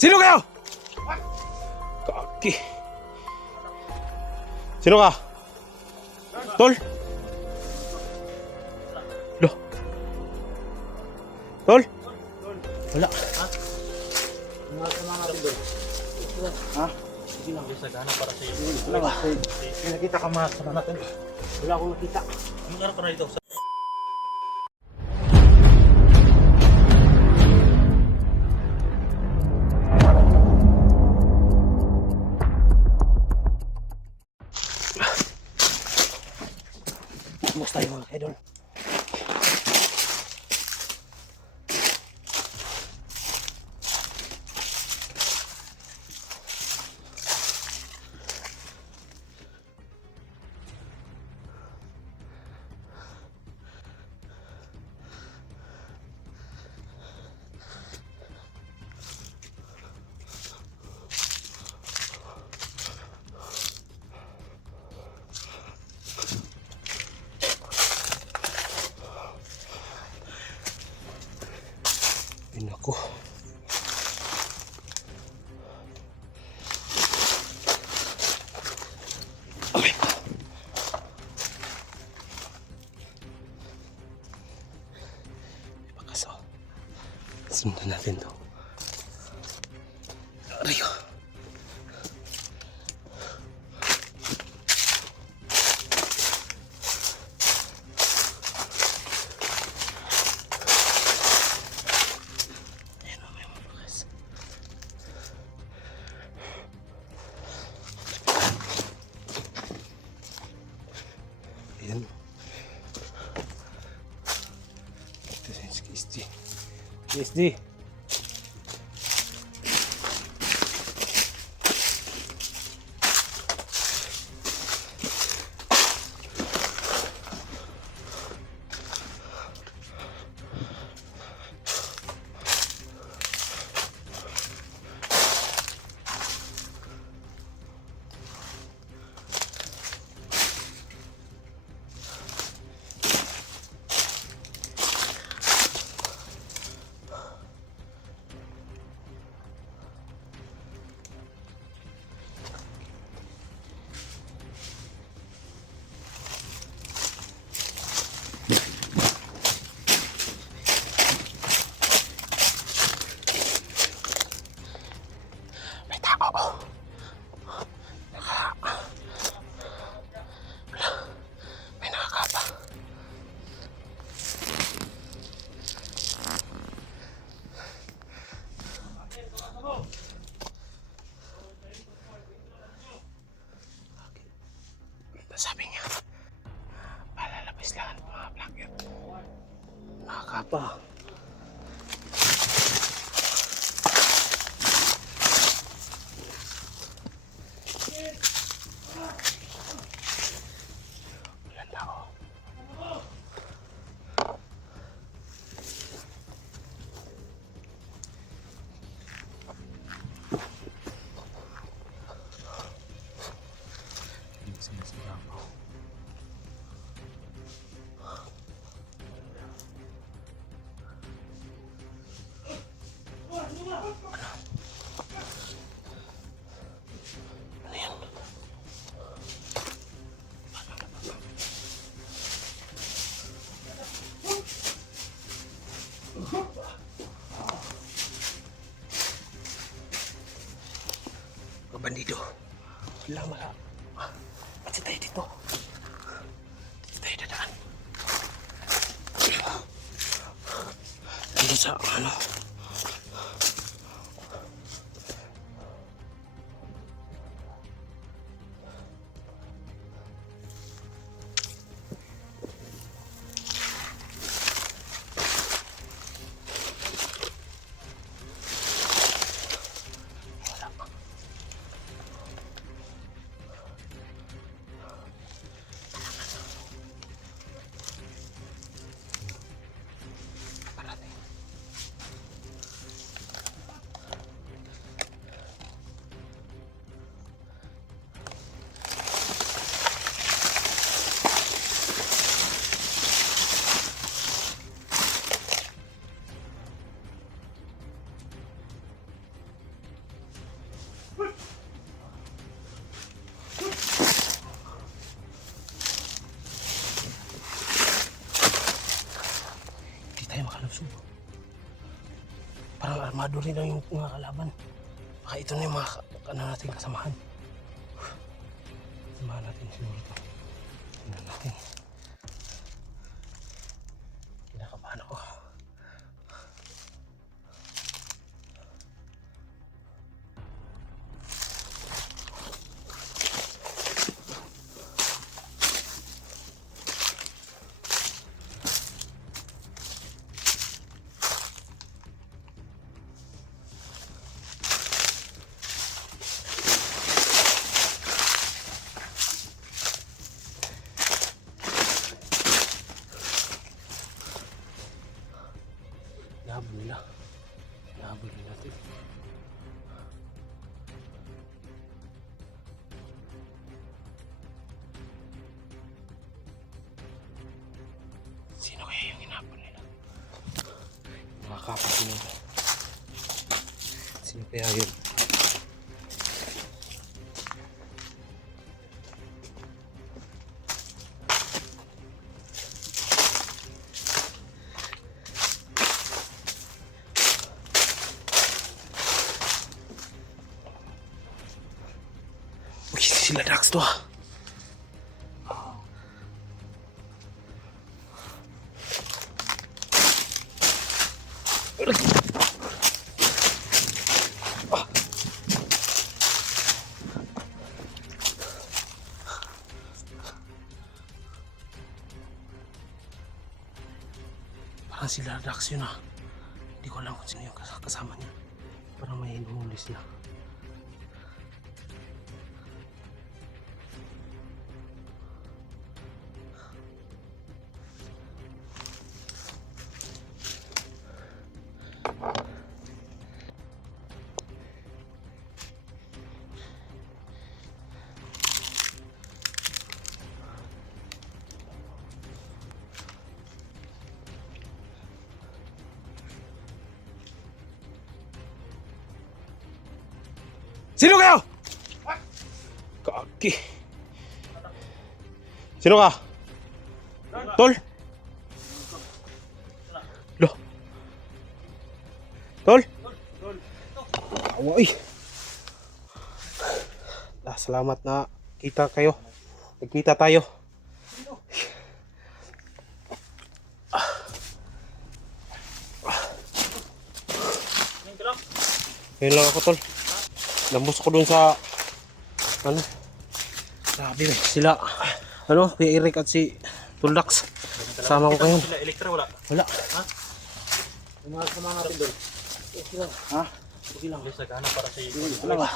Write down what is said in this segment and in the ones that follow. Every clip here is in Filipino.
Sino kayo? Kaki. Sino ka? Tol? Loh. Tol? Wala. Ha? Sige lang, sagana para sa iyo. May nakita ka mga kasama natin. Wala akong nakita. Anong araw ka na ito? Kumusta tayo mga idol? Nako. Okay. Pakaso. Sundan natin to. Aray. Ayan. Ito sa KSD. KSD. Sabi niya, palalabas lang ang mga vlogger. Nakakapa. Walang tao. Bandido. Wala mala. Ba't tayo dito? Dito tayo dadaan. Dito sa ano? Parang armado rin lang yung mga kalaban. Baka ito na yung mga natin kasamahan. Samahan natin siguro ito. Tingnan natin. Kinakabahan ako. Nahabol nila. Nahabol nila natin. Sino kaya yung hinabol nila? Mga kapatid nila. Sino kaya yun? Uy, sila Dax to ah. Parang sila Dax yun ah. Hindi ko alam kung sino yung kasama niya. Parang may hinuhuli sila. Sino kayo? Kaki. Sino ka? Tol? Loh. Tol? Away. Salamat na kita kayo. Nagkita tayo. Ngayon lang ako, tol. Lambos ko dun sa ano, grabe sila ano, Kuya Eric at si Tuldax. Sama ko kayo. Sila Elektra wala? Wala. Ha? Yung mga kasama natin doon. Okay lang. Ha? Okay lang. Bilis nagana para sa iyo. Wala ba?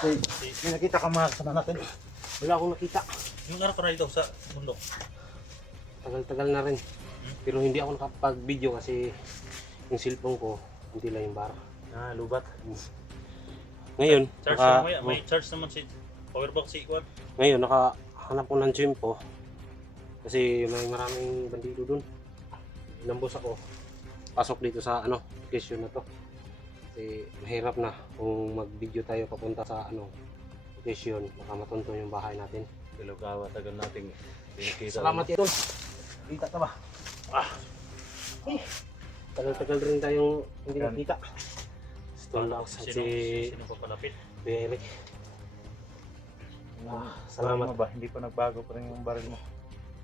May nakita ka mga kasama natin. Wala akong nakita. Yung araw ka na dito sa mundo. Tagal-tagal na rin. Pero hindi ako nakapag-video kasi yung cellphone ko hindi lang yung bar. Ah, lubat. Ngayon, Charge naman yan. May charge naman si powerbank si Iwan. ngayon nakahanap ko ng gym po kasi may maraming bandido dun. Inambos ako. Pasok dito sa ano, location na to. Kasi mahirap na kung mag-video tayo papunta sa ano, location, baka matunton yung bahay natin. Bilogawa, tagal nating binikita. Salamat yan. Kita ka ba? Tagal-tagal rin tayong hindi nakita. Tuldax at Sino pa palapit? Kuya Eric. Salamat. Ba? Hindi pa nagbago pa rin yung baril mo.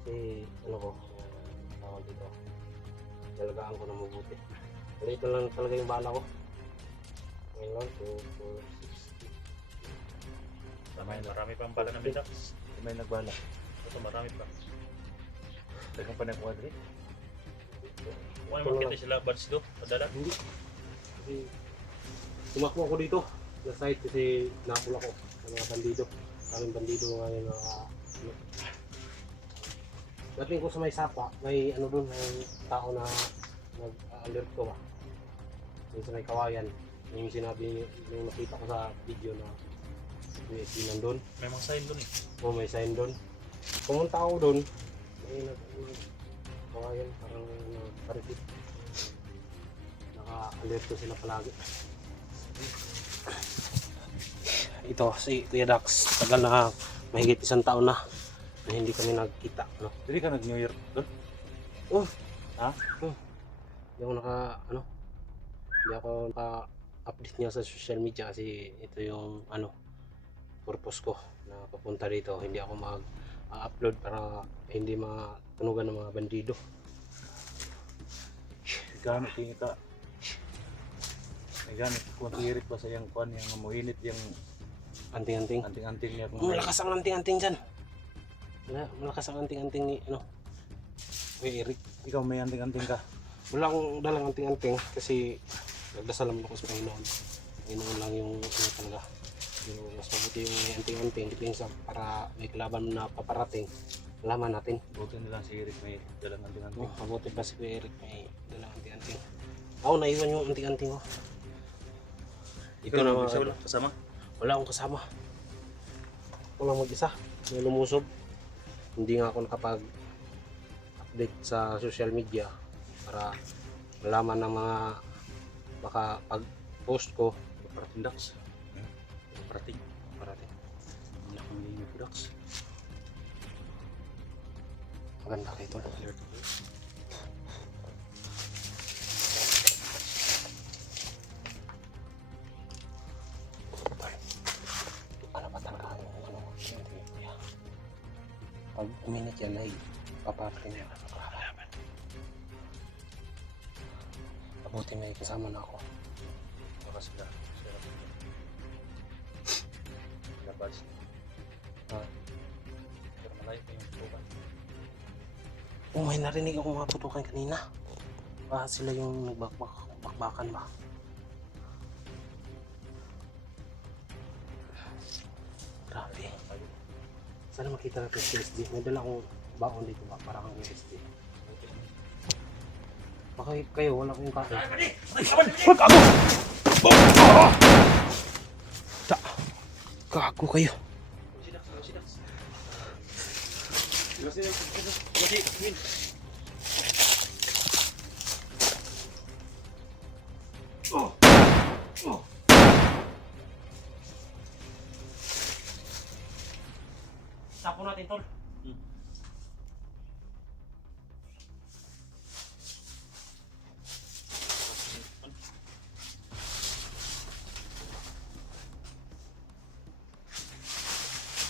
Kasi ano ko, tawag dito. Dalagaan ko na mabuti. Pero ito lang talaga yung bala ko. Ngayon lang, 2, 4, 6. Marami pang bala na bidak. May nagbala. Ito marami pa. Dagang pa nagkuha dali. Kung ano makita sila badge do, padala? Hindi. Kasi tumakbo ako dito sa site kasi napula ko sa mga bandido. Kaming bandido ngayon na dating ko sa may sapa, may ano doon, may tao na nag-alert ko ba. Yung sa may kawayan, yung sinabi, yung nakita ko sa video na USB nandun. May mga sign doon eh. O may sign doon. Pumunta ako doon, may kawayan, parang nag-paripit. Naka-alert ko sila palagi. Ito si Kuya Dax, tagal na mahigit 1 taon na hindi kami nagkita, no? Hindi ka nag-New Year doon? Oh, ha? Hindi ako naka, ano? Hindi ako naka update niya sa social media kasi ito yung ano purpose ko na papunta dito. Hindi ako mag-upload para hindi matunugan ng mga bandido. Gamit yung ita. May gamit kung tirik ba sa yung kuan yung muinit yung Anting-anting. anting-anting niya. Malakas ang anting-anting dyan. Malakas ang anting-anting ni ano. Kuya Eric. Ikaw may anting-anting ka. Wala akong dalang anting-anting kasi nagdasal naman ako sa Panginoon. Panginoon lang yung ano talaga. Yung mas mabuti yung may anting-anting depensa para may kalaban na paparating. Alaman natin. Buti nila si Eric may dalang anting-anting. Mabuti pa si Kuya Eric may dalang anting-anting. Ako naiwan yung anting-anting ko. Ikaw na mga- wala kasama? Wala akong kasama. Ako lang mag-isa. May lumusob. Hindi nga ako nakapag-update sa social media para malaman ng mga baka pag-post ko Parating Dax. Parating. parating. Hindi na kami yung Dax. Maganda kayo tol. Alert. Ano ba talaga yung ano? Pag uminit yan ay paparating na yan. Mabuti may kasama na ako. Baka sila. Labas. Ah. Pero malayo pa yung tuban. Oh, may narinig akong mga putukan kanina. Baka sila yung nagbakbakan ba? Grabe. Sana makita natin si SD. May dala akong baon dito ba? Para kang SD. Baka kayo, wala kayong kain. Gago kayo. Si Dax. Si Win. Tapo natin, tol.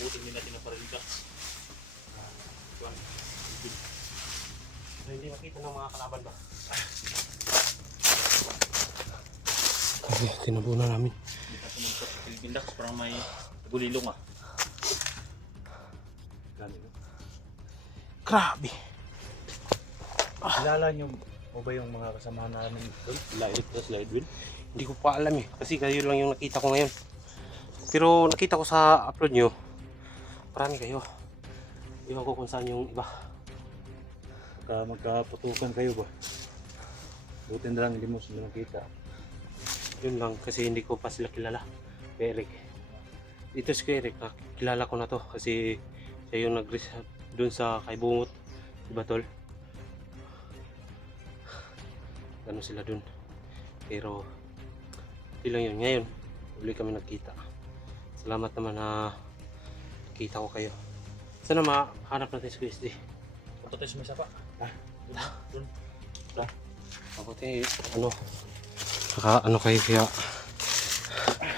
Buti hindi natin na parating Dax. Hindi makita ng mga kalaban ba? Kasi tinabunan namin. Hindi ka sumunod sa Philippine Dax. Parang may gulilong ah. Gano'n. Grabe. Kilala niyo mo ba yung mga kasamahan namin doon? Light plus light wheel? Hindi ko pa alam eh. Kasi kayo lang yung nakita ko ngayon. Pero nakita ko sa upload nyo. Marami kayo. Iwan ko kung saan yung iba. Magkaputukan kayo ba? Buti na lang hindi mo sila nakita. Yun lang. Kasi hindi ko pa sila kilala. Kay Eric. Dito si Eric. Kilala ko na to. Kasi siya yung nag-research dun sa kay Bungot. Diba tol? Ano sila dun. Pero yun lang yun. Ngayon, uli kami nagkita. Salamat naman na nakita ko kayo. Sana mahanap natin si QSD. Punta tayo sa may sapa. Doon. Mabuti, ano kayo kaya.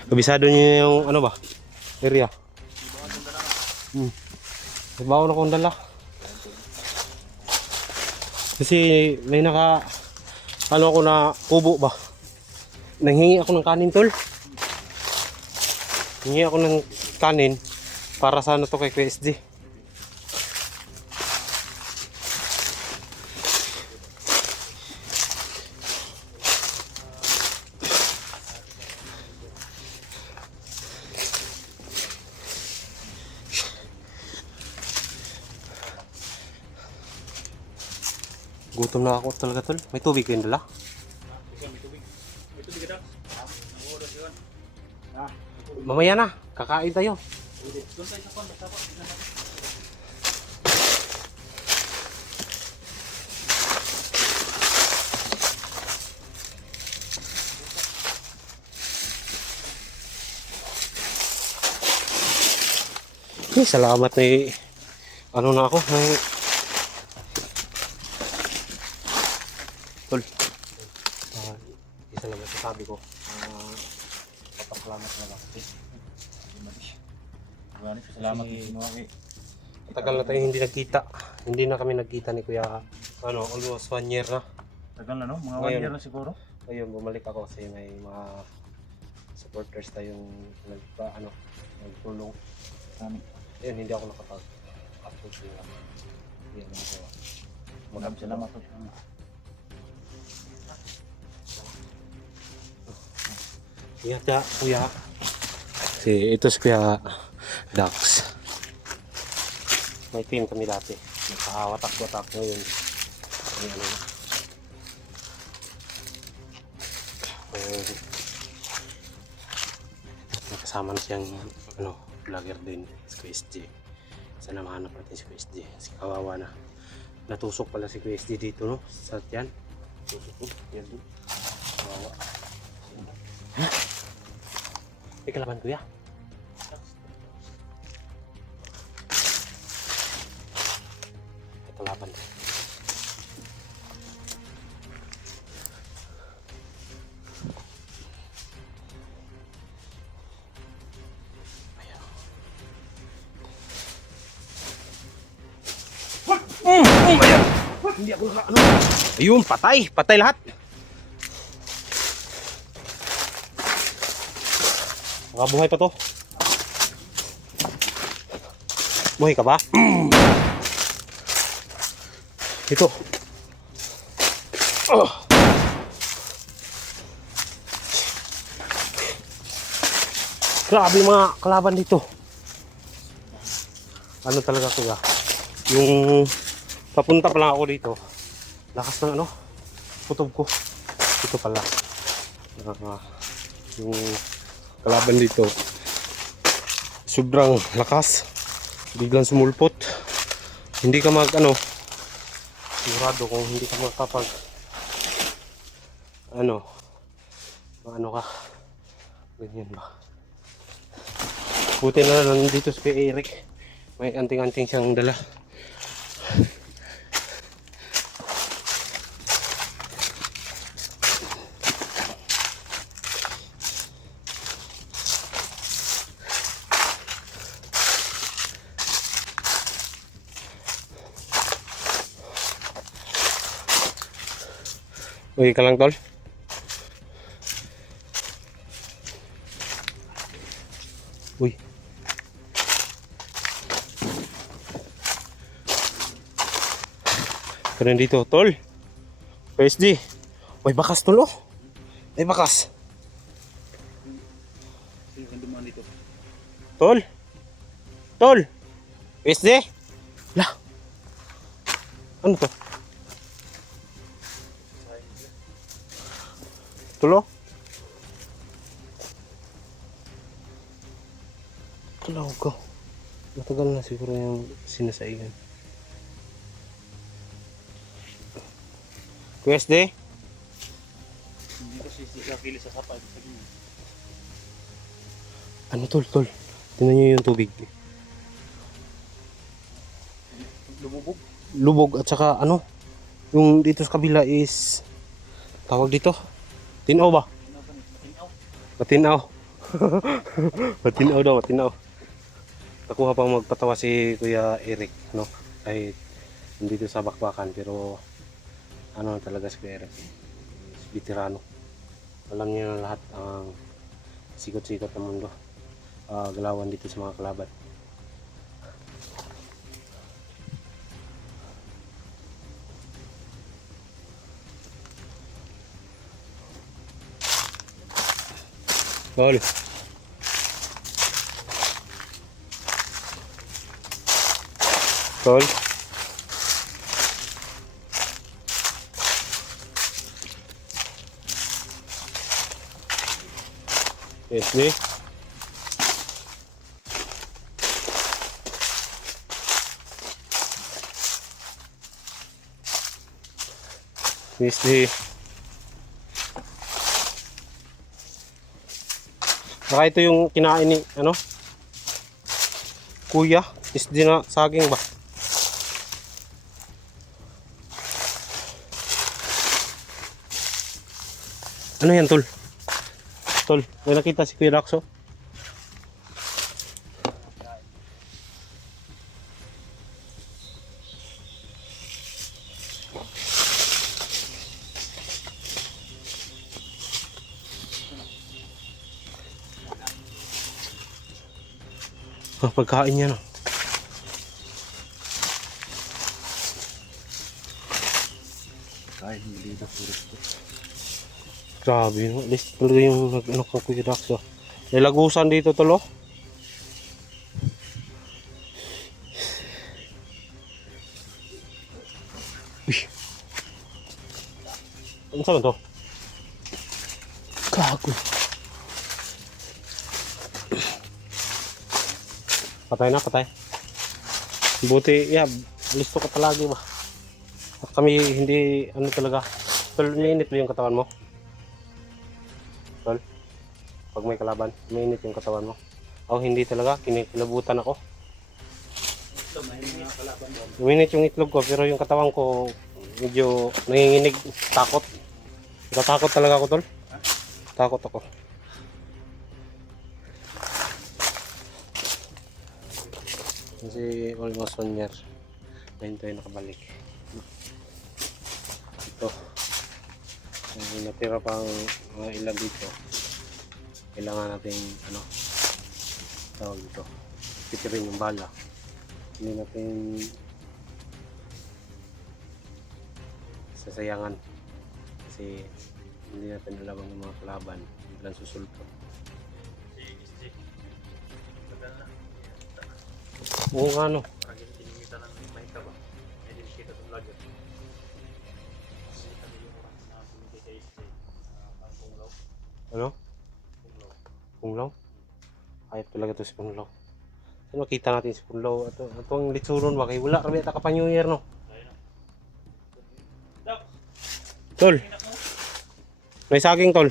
Kabisado niyo yung ano ba? Area. Bawa na akong dala. Kasi may ano ako na kubo ba? Nanghingi ako ng kanin tol. Hingi ako ng kanin para sana to kay QSD. Gutom na ako talaga tol. May tubig kayong dala? May tubig. May tubig ka Dax. Ang oras yun. Mamaya na, kakain tayo. Doon tayo sa kwan. Sapa. Tignan natin. Salamat na ano na ako. Tol. Isa lang sasabi ko. Papasalamat na lang. Salamat Kasi- din mo eh. Tagal na tayo hindi nagkita. Hindi na kami nagkita ni Kuya, almost 1 year na. Tagal na no? Mga 1 Ngayon. year na siguro. Ngayon, bumalik ako kasi may mga supporters tayong nagtulong. Ayun, hindi ako nakapag-upload nila. Hindi ako nagawa. Maraming salamat po. Kuya. Si ito si Kuya Dax. May team kami dati. Nakawatak-watak ngayon. May ano na. May kasama na siyang vlogger din, si Kuya SJ. Sana mahanap natin si Kuya SJ. Si kawawa na. Natusok pala si Kuya SJ dito, no? Sa tiyan. Tusok ko. Yan doon. Kawawa. May kalaban, Kuya. May kalaban. Hindi ako Ayun, patay. Patay lahat. Buhay pa to. Buhay ka ba? Ito. Grabe mga kalaban dito. Ano talaga to ga? Yung papunta pa lang ako dito. Lakas ng putob ko. Ito pala. Yung kalaban dito sobrang lakas, biglang sumulpot. Hindi ka sigurado kung hindi ka makapag ka ganyan ba. Buti na nandito si Eric, may anting-anting siyang dala. Uy ka lang, tol. Uy. Kaya dito, tol. PSD. Uy, bakas, tol, oh. Ay, bakas. Sino dumaan dito? Tol. Tol. PSD. Lah. Ano to? Tulo? Tulaw ko. Matagal na siguro yung sinasaigan. QSD? Hindi kasi sa kilis sa sapa. Ano tol? Tingnan nyo yung tubig. Lumubog. Lubog at saka yung dito sa kabila is tawag dito. Tinaw ba? Matinaw. Matinaw daw, matinaw. Nakuha pang magpatawa si Kuya Eric, no? Kahit dito sa bakbakan, pero talaga si Kuya Eric. Veterano. Alam niya na lahat ang sikot-sikot ng mundo. Galawan dito sa mga kalaban. Tol. Tol. SD. SD. Baka ito yung kinain ni Kuya, SD na saging ba? Ano yan, tol? Tol, may nakita si Kuya Dax, oh. Pagkain niya, no. Kain, hindi na puro ito. Grabe, no. List talaga yung ano ko Kuya Dax, oh. May lagusan dito, tol, oh. Uy. Ano saan to? Gago. Patay na, patay. Buti, yeah, listo ka palagi ba? Kami hindi, ano talaga. Tol, mainit ba yung katawan mo? Tol, pag may kalaban, mainit yung katawan mo. Ako hindi talaga, kinikilabutan ako. Itlog, mahiling nga kalaban doon. Mainit yung itlog ko, pero yung katawan ko, medyo nanginginig, takot. Natatakot talaga ako, tol. Takot ako. Kasi almost 1 year ngayon tayo nakabalik. Ito natira pang mga ilan dito, kailangan natin ano tawag dito, pitirin yung bala. Hindi natin sasayangan kasi hindi natin alam ang mga kalaban, biglang susulpot. Sige. Tagal na. Oo nga, no. Parang tinimita ng may ka ba? May din kita sa vlogger. Kasi kami yung oras na binigay kay Stay. Parang punglaw. Ano? Punglaw. Punlaw? Ayop talaga to si Punlaw. Saan makita natin si Punlaw? Ito ang litsuron ba? Kaya wala kami ata ka pa New Year, no? Tayo na. Dap! Tol, Inak mo? may saging, tol.